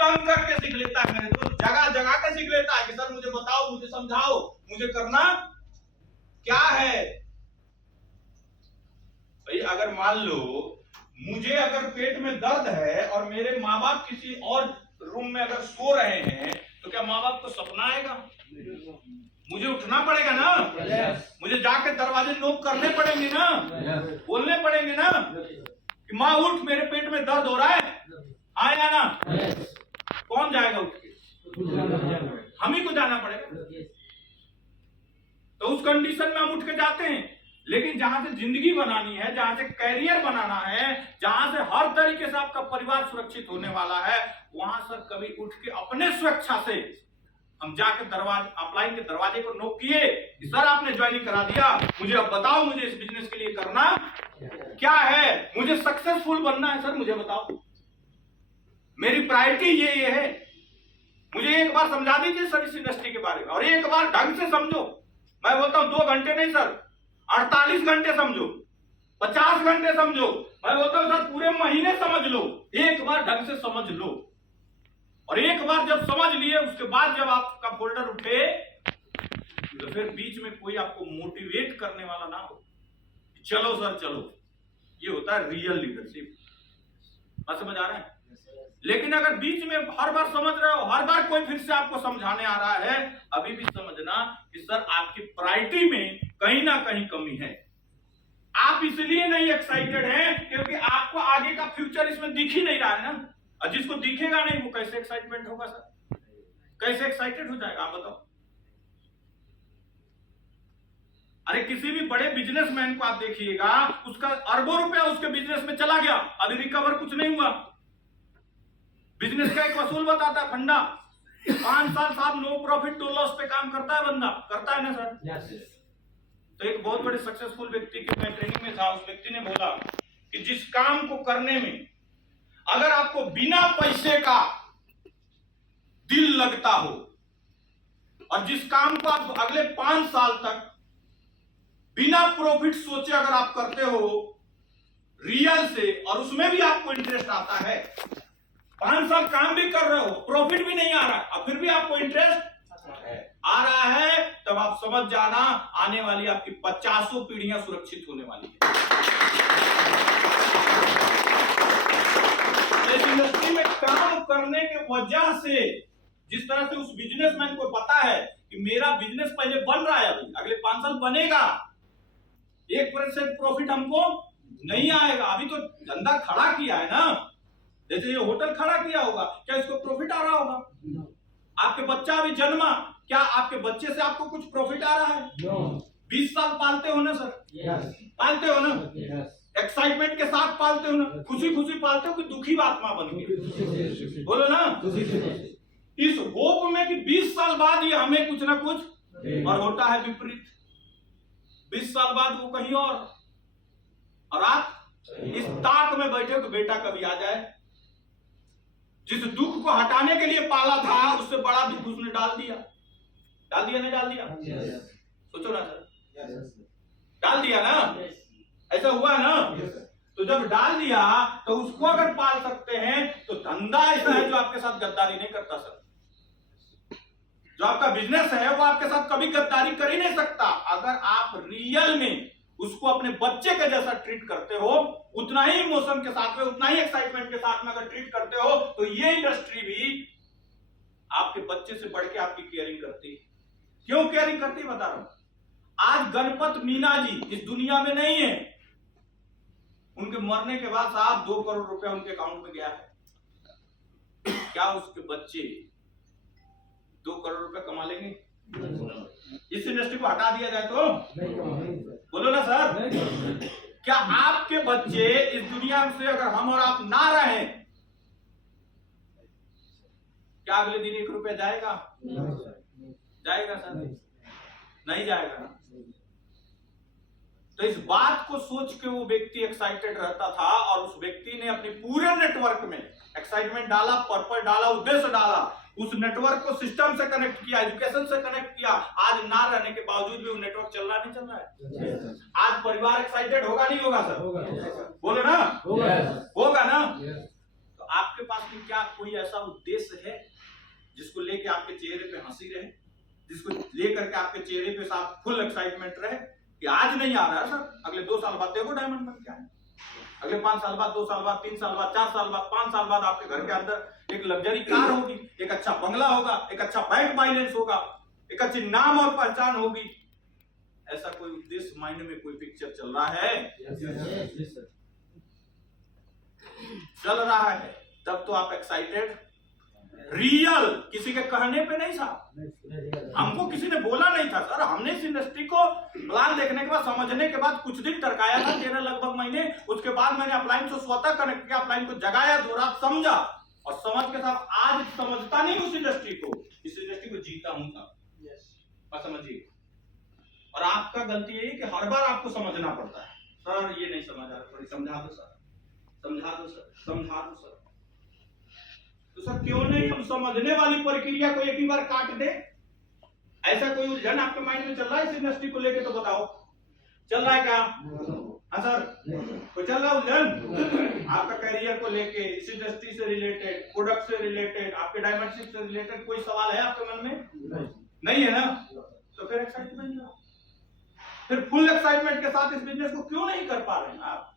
तंग करके सीख लेता है, मेरे दोस्त जगह जगह के सीख लेता है कि सर मुझे बताओ, मुझे समझाओ, मुझे करना क्या है। भाई अगर मान लो मुझे अगर पेट में दर्द है और मेरे माँ बाप किसी और रूम में अगर सो रहे हैं, तो क्या माँ बाप को सपना आएगा? मुझे उठना पड़ेगा ना, मुझे जाके दरवाजे नोक करने पड़ेंगे ना, बोलने पड़ेंगे ना कि माँ उठ, मेरे पेट में दर्द हो रहा है, आएगा ना? कौन जाएगा उठ के? हम ही को जाना पड़ेगा। तो उस कंडीशन में हम उठ के जाते हैं। लेकिन जहां से जिंदगी बनानी है, जहां से कैरियर बनाना है, जहां से हर तरीके से आपका परिवार सुरक्षित होने वाला है, वहां सर कभी उठ के अपने स्वेच्छा से हम जाके अपलाइन के दरवाजे को नोक किए कि सर आपने ज्वाइनिंग करा दिया, मुझे अब बताओ मुझे इस बिजनेस के लिए करना क्या है, मुझे सक्सेसफुल बनना है, सर मुझे बताओ, मेरी प्रायोरिटी ये है, मुझे एक बार समझा दीजिए सर इस इंडस्ट्री के बारे में, और एक बार ढंग से समझो। मैं बोलता हूं 2 घंटे नहीं सर, 48 घंटे समझो, 50 घंटे समझो। मैं बोलता हूं सर पूरे महीने समझ लो, एक बार ढंग से समझ लो। और एक बार जब समझ लिए, उसके बाद जब आपका फोल्डर उठे, तो फिर बीच में कोई आपको मोटिवेट करने वाला ना हो, चलो सर चलो। ये होता है रियल लीडरशिप। समझ आ रहा है? लेकिन अगर बीच में हर बार समझ रहे हो, हर बार कोई फिर से आपको समझाने आ रहा है, अभी भी समझना कि सर आपकी प्रायोरिटी में कहीं ना कहीं कमी है। आप इसलिए नहीं एक्साइटेड हैं क्योंकि आपको आगे का फ्यूचर इसमें दिख ही नहीं रहा है ना। और जिसको दिखेगा नहीं वो कैसे एक्साइटमेंट होगा सर? कैसे एक्साइटेड हो जाएगा आप बताओ? अरे किसी भी बड़े बिजनेसमैन को आप देखिएगा, उसका अरबों रुपया उसके बिजनेस में चला गया, अभी रिकवर कुछ नहीं हुआ। बिजनेस का एक वसूल बताता है फंडा, 5 साल साहब नो प्रॉफिट नो लॉस पे काम करता है बंदा, करता है ना सर? तो एक बहुत बड़े सक्सेसफुल व्यक्ति की मैं ट्रेनिंग में था, उस व्यक्ति ने बोला कि जिस काम को करने में अगर आपको बिना पैसे का दिल लगता हो, और जिस काम को आप अगले 5 साल तक बिना प्रॉफिट सोचे अगर आप करते हो रियल से, और उसमें भी आपको इंटरेस्ट आता है, 5 साल काम भी कर रहे हो, प्रॉफिट भी नहीं आ रहा, और फिर भी आपको इंटरेस्ट आ रहा है, तब आप समझ जाना आने वाली आपकी 50 पीढ़ियां सुरक्षित होने वाली है। इस इंडस्ट्री में काम करने के वजह से, जिस तरह से उस बिजनेसमैन को पता है कि मेरा बिजनेस पहले बन रहा है, अभी अगले 5 साल बनेगा, 1% प्रॉफिट हमको नहीं आएगा, अभी तो धंधा खड़ा किया है ना, जैसे ये होटल खड़ा किया होगा, क्या इसको प्रॉफिट आ रहा होगा? आपके बच्चा अभी जन्मा, क्या आपके बच्चे से आपको कुछ प्रॉफिट आ रहा है? 20 साल पालते हो ना सर? पालते हो ना? एक्साइटमेंट के साथ पालते हो ना? खुशी खुशी पालते हो कि दुखी आत्मा बन के? बोलो ना, इस होप में कि 20 साल बाद ये हमें कुछ ना कुछ, और होता है विपरीत। 20 साल बाद वो कहीं और आप इस ताक में बैठे हो कि बेटा कभी आ जाए। जिस दुख को हटाने के लिए पाला था, उससे बड़ा दुख उसने डाल दिया। डाल दिया नहीं डाल दिया? सोचो ना सर, डाल दिया ना? ऐसा हुआ ना? तो जब डाल दिया तो उसको अगर पाल सकते हैं, तो धंधा ऐसा है जो आपके साथ गद्दारी नहीं करता सर। जो आपका बिजनेस है वो आपके साथ कभी गद्दारी कर ही नहीं सकता। अगर आप रियल में उसको अपने बच्चे के जैसा ट्रीट करते हो, उतना ही इमोशन के साथ में, उतना ही एक्साइटमेंट के साथ में अगर ट्रीट करते हो, तो ये इंडस्ट्री भी आपके बच्चे से बढ़ के आपकी केयरिंग करती है। क्यों केयरिंग करती है बता रहा हूं। आज गणपत मीना जी इस दुनिया में नहीं है, उनके मरने के बाद साहब 2 करोड़ रुपया उनके अकाउंट में गया है। क्या उसके बच्चे 2 करोड़ रुपया कमा लेंगे? इस इंडस्ट्री को हटा दिया जाए तो? बोलो ना सर, क्या आपके बच्चे इस दुनिया से अगर हम और आप ना रहे, क्या अगले दिन 1 रुपया जाएगा? जाएगा सर? नहीं जाएगा ना। तो इस बात को सोच के वो व्यक्ति एक्साइटेड रहता था, और उस व्यक्ति ने अपने पूरे नेटवर्क में एक्साइटमेंट डाला, पर्पस डाला, उद्देश्य डाला, उस नेटवर्क को सिस्टम से कनेक्ट किया, एजुकेशन से कनेक्ट किया। आज ना रहने के बावजूद भी वो नेटवर्क चल रहा नहीं चल रहा है? आज परिवार एक्साइटेड होगा नहीं होगा सर? बोलो ना, होगा ना? तो आपके पास में क्या कोई ऐसा उद्देश्य है जिसको लेके आपके चेहरे पे हंसी रहे, जिसको लेकर के आपके चेहरे पे साफ फुल एक्साइटमेंट रहे कि आज नहीं आ रहा है सर, अगले 2 साल बाद देखो डायमंड बन के आए, अगले 5 साल बाद, 2 साल बाद, 3 साल बाद, 4 साल बाद, 5 साल बाद आपके घर के अंदर एक लग्जरी कार होगी, एक अच्छा बंगला होगा, एक अच्छा बैंक बैलेंस होगा, एक अच्छी नाम और पहचान होगी। ऐसा कोई उद्देश्य मायने में कोई पिक्चर चल रहा है? चल रहा है, तब तो आप एक्साइटेड, रियल, किसी के कहने पे नहीं साहब, हमको किसी ने बोला नहीं था सर, हमने इस इंडस्ट्री को प्लान देखने के बाद, समझने के बाद कुछ दिन टरकाया था, 13 लगभग महीने, उसके बाद मैंने अपलाइन को स्वतः कनेक्ट किया, अपलाइन को जगाया, दो रात समझा, और समझ के साथ आज समझता नहीं उस इंडस्ट्री को, इस इंडस्ट्री को जीता हूं साहब। समझिए, और आपका गलती यही कि हर बार आपको समझना पड़ता है, सर ये नहीं समझ आ रहा, थोड़ी समझा दो सर, समझा दो सर, समझा दो सर। तो सर क्यों नहीं हम समझने वाली प्रक्रिया को एक ही बार काट दे? ऐसा कोई उलझन आपके माइंड में चल रहा है इस इंडस्ट्री को लेके तो बताओ, चल रहा है क्या? हाँ सर, कोई चल रहा है उलझन आपका करियर को लेके, इस इंडस्ट्री से रिलेटेड, प्रोडक्ट से रिलेटेड, आपके डायमंडशिप से रिलेटेड कोई सवाल है आपके मन में? नहीं है ना? तो फिर एक्साइटमेंट, फिर फुल एक्साइटमेंट के साथ इस बिजनेस को क्यों नहीं कर पा रहे हैं आप?